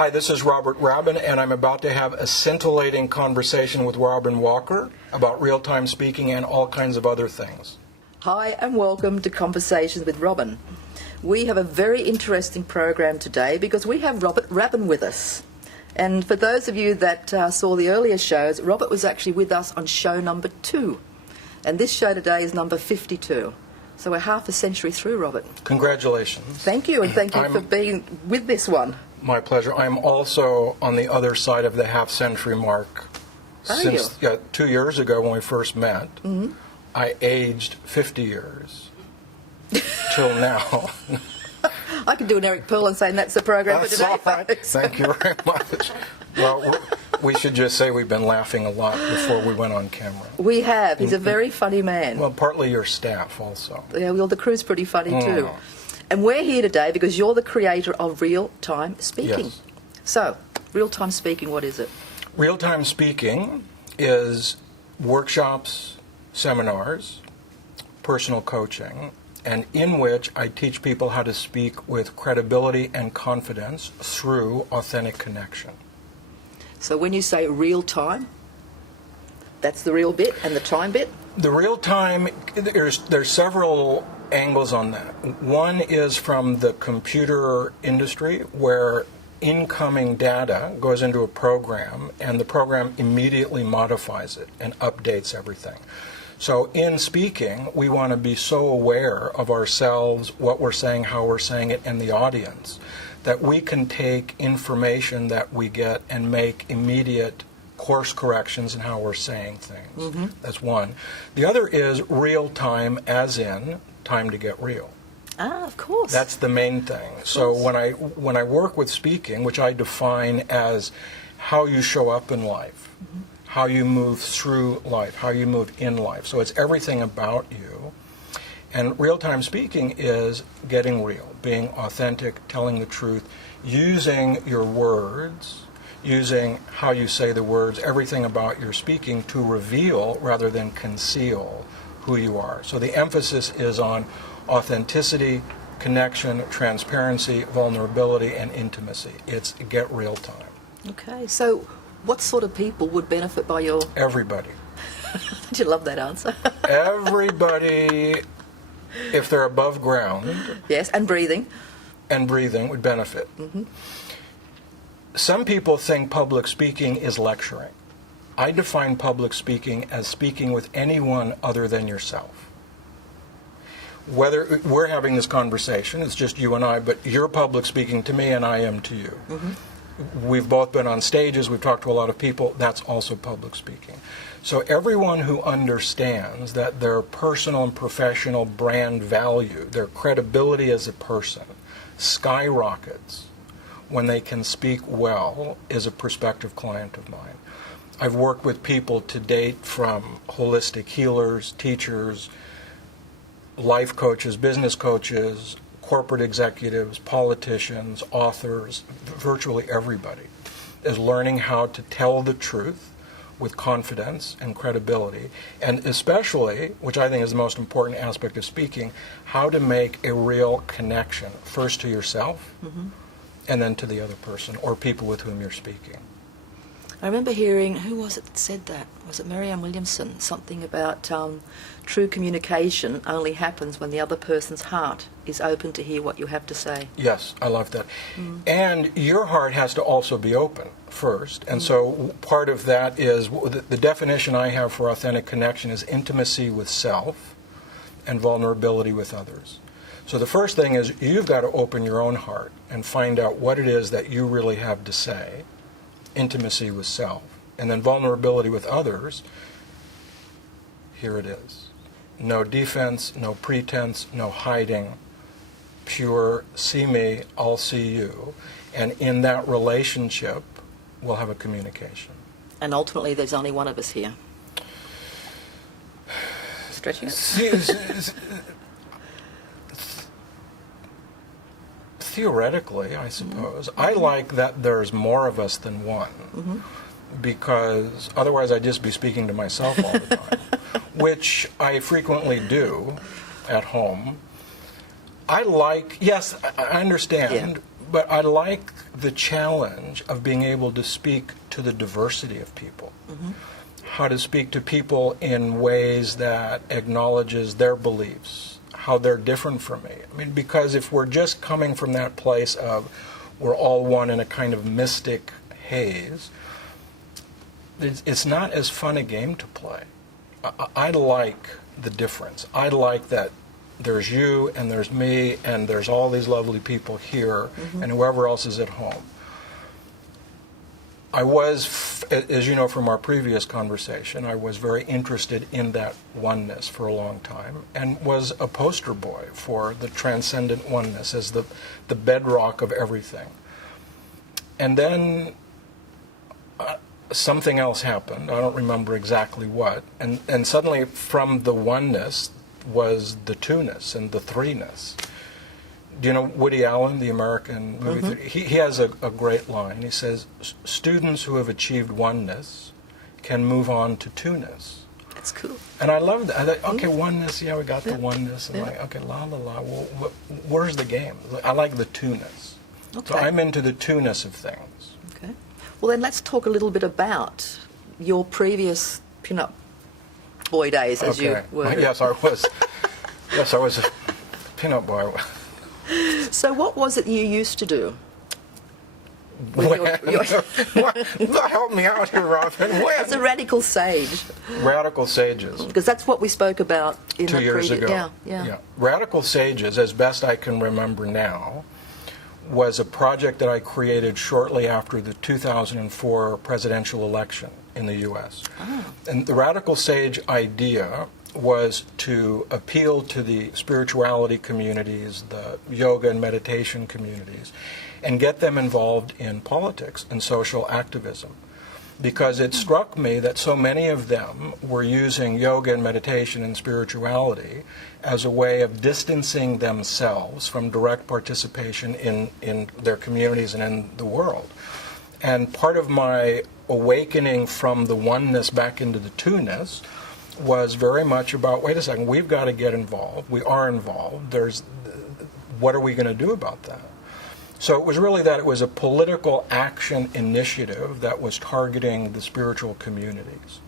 Hi, this is Robert Rabbin, and I'm about to have a scintillating conversation with Robyn Walker about real-time speaking and all kinds of other things. Hi, and welcome to Conversations with Robyn. We have a very interesting program today because we have Robert Rabbin with us. And for those of you that saw the earlier shows, Robert was actually with us on show number 2. And this show today is number 52. So we're half a century through, Robert. Congratulations. Thank you, and thank you for being with this one. My pleasure. I'm also on the other side of the half-century mark. Since 2 years ago when we first met, I aged 50 years till now. I could do an Eric Pearl and saying that's the program for today. All right. Thank you very much. Well, we should just say we've been laughing a lot before we went on camera. We have. He's a very funny man. Well, partly your staff also. Yeah, well, the crew's pretty funny too. And we're here today because you're the creator of real-time speaking. Yes. So, real-time speaking, what is it? Real-time speaking is workshops, seminars, personal coaching, and in which I teach people how to speak with credibility and confidence through authentic connection. So when you say real-time, that's the real bit and the time bit? The real-time, there's several angles on that. One is from the computer industry where incoming data goes into a program and the program immediately modifies it and updates everything. So in speaking, we want to be so aware of ourselves, what we're saying, how we're saying it, and the audience, that we can take information that we get and make immediate course corrections in how we're saying things. That's one. The other is real time, as in time to get real. Ah, of course. That's the main thing. So when I work with speaking, which I define as how you show up in life, how you move through life, how you move in life. So it's everything about you. And real-time speaking is getting real, being authentic, telling the truth, using your words, using how you say the words, everything about your speaking to reveal rather than conceal who you are. So the emphasis is on authenticity, connection, transparency, vulnerability, and intimacy. It's get real time. Okay, so what sort of people would benefit by your... Everybody. Did you love that answer? Everybody, if they're above ground... Yes, and breathing. And breathing would benefit. Some people think public speaking is lecturing. I define public speaking as speaking with anyone other than yourself. Whether we're having this conversation, it's just you and I, but you're public speaking to me and I am to you. We've both been on stages, we've talked to a lot of people, that's also public speaking. So everyone who understands that their personal and professional brand value, their credibility as a person, skyrockets when they can speak well is a prospective client of mine. I've worked with people to date from holistic healers, teachers, life coaches, business coaches, corporate executives, politicians, authors, virtually everybody is learning how to tell the truth with confidence and credibility, and especially, which I think is the most important aspect of speaking, how to make a real connection, first to yourself and then to the other person or people with whom you're speaking. I remember hearing, who was it that said that? Was it Marianne Williamson? Something about true communication only happens when the other person's heart is open to hear what you have to say. Yes, I love that. And your heart has to also be open first. And so part of that is, the definition I have for authentic connection is intimacy with self and vulnerability with others. So the first thing is you've got to open your own heart and find out what it is that you really have to say. Intimacy with self, and then vulnerability with others. Here it is. No defense, no pretense, no hiding. Pure, see me, I'll see you. And in that relationship, we'll have a communication. And ultimately, there's only one of us here. Stretching it. Theoretically, I suppose. I like that there's more of us than one, because otherwise I'd just be speaking to myself all the time, which I frequently do at home. I understand, But I like the challenge of being able to speak to the diversity of people. How to speak to people in ways that acknowledges their beliefs, how they're different from me. I mean, because if we're just coming from that place of we're all one in a kind of mystic haze, it's not as fun a game to play. I like the difference. I like that there's you and there's me and there's all these lovely people here and whoever else is at home. I was, as you know from our previous conversation, I was very interested in that oneness for a long time and was a poster boy for the transcendent oneness as the bedrock of everything. And then something else happened. I don't remember exactly what. And suddenly from the oneness was the twoness and the threeness. Do you know Woody Allen, the American movie theater? He has a great line. He says, students who have achieved oneness can move on to twoness. That's cool. And I love that. I thought, okay, oneness, yeah, we got the oneness. And like, okay, la, la, la. Well, where's the game? I like the twoness. Okay. So I'm into the twoness of things. Okay. Well, then let's talk a little bit about your previous pin-up boy days, as you were. Yes, I was. Yes, I was a pin-up boy. So what was it you used to do? Help me out here, Robyn. As a radical sage. Radical sages. Because that's what we spoke about in 2 years ago. Yeah. Radical sages, as best I can remember now, was a project that I created shortly after the 2004 presidential election in the U.S. Oh. And the radical sage idea was to appeal to the spirituality communities, the yoga and meditation communities, and get them involved in politics and social activism. Because it struck me that so many of them were using yoga and meditation and spirituality as a way of distancing themselves from direct participation in their communities and in the world. And part of my awakening from the oneness back into the twoness was very much about, wait a second, we've got to get involved. We are involved. What are we going to do about that? So it was really that it was a political action initiative that was targeting the spiritual communities.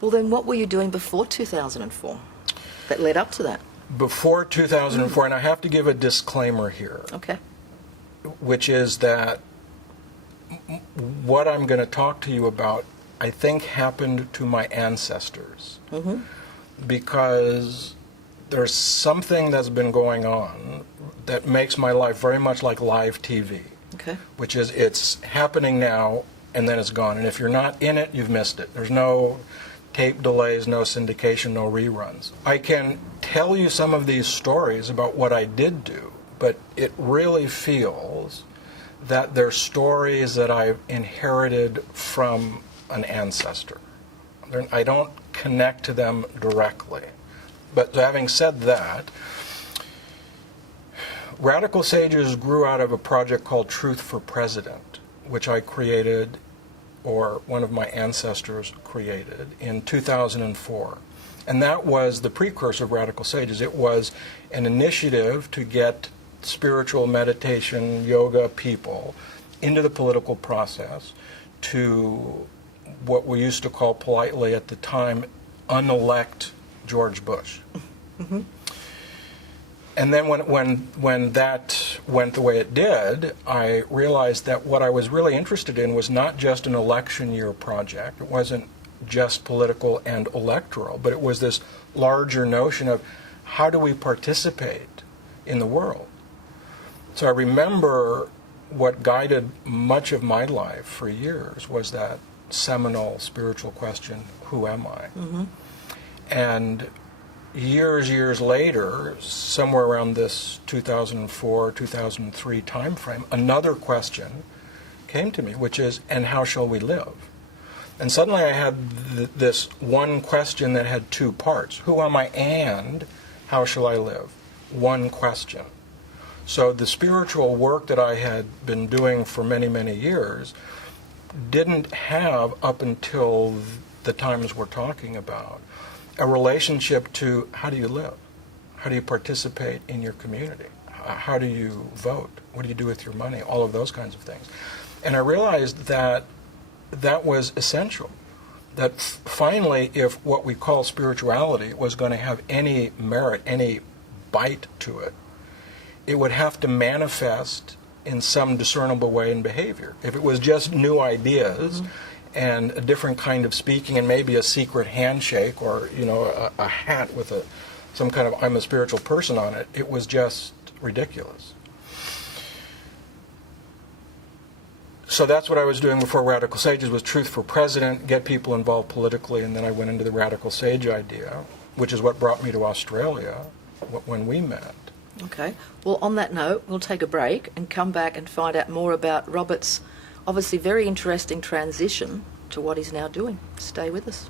Well, then what were you doing before 2004 that led up to that? Before 2004, and I have to give a disclaimer here, Okay. which is that what I'm going to talk to you about, I think, happened to my ancestors. Because there's something that's been going on that makes my life very much like live TV. Okay. Which is, it's happening now and then it's gone. And if you're not in it, you've missed it. There's no tape delays, no syndication, no reruns. I can tell you some of these stories about what I did do, but it really feels that they're stories that I've inherited from an ancestor. I don't connect to them directly. But having said that, Radical Sages grew out of a project called Truth for President, which I created, or one of my ancestors created, in 2004. And that was the precursor of Radical Sages. It was an initiative to get spiritual meditation, yoga people into the political process to what we used to call politely at the time, unelect George Bush. And then when that went the way it did, I realized that what I was really interested in was not just an election year project. It wasn't just political and electoral, but it was this larger notion of how do we participate in the world. So I remember what guided much of my life for years was that seminal spiritual question, who am I? And years later, somewhere around this 2004, 2003 time frame, another question came to me, which is, and how shall we live? And suddenly I had this one question that had two parts. Who am I and how shall I live? One question. So the spiritual work that I had been doing for many, many years didn't have, up until the times we're talking about, a relationship to how do you live? How do you participate in your community? How do you vote? What do you do with your money? All of those kinds of things. And I realized that that was essential. That finally, if what we call spirituality was going to have any merit, any bite to it, it would have to manifest in some discernible way in behavior. If it was just new ideas and a different kind of speaking and maybe a secret handshake or, a hat with some kind of "I'm a spiritual person" on it, it was just ridiculous. So that's what I was doing before Radical Sages, was Truth for President, get people involved politically, and then I went into the Radical Sage idea, which is what brought me to Australia when we met. Okay. Well, on that note, we'll take a break and come back and find out more about Robert's obviously very interesting transition to what he's now doing. Stay with us.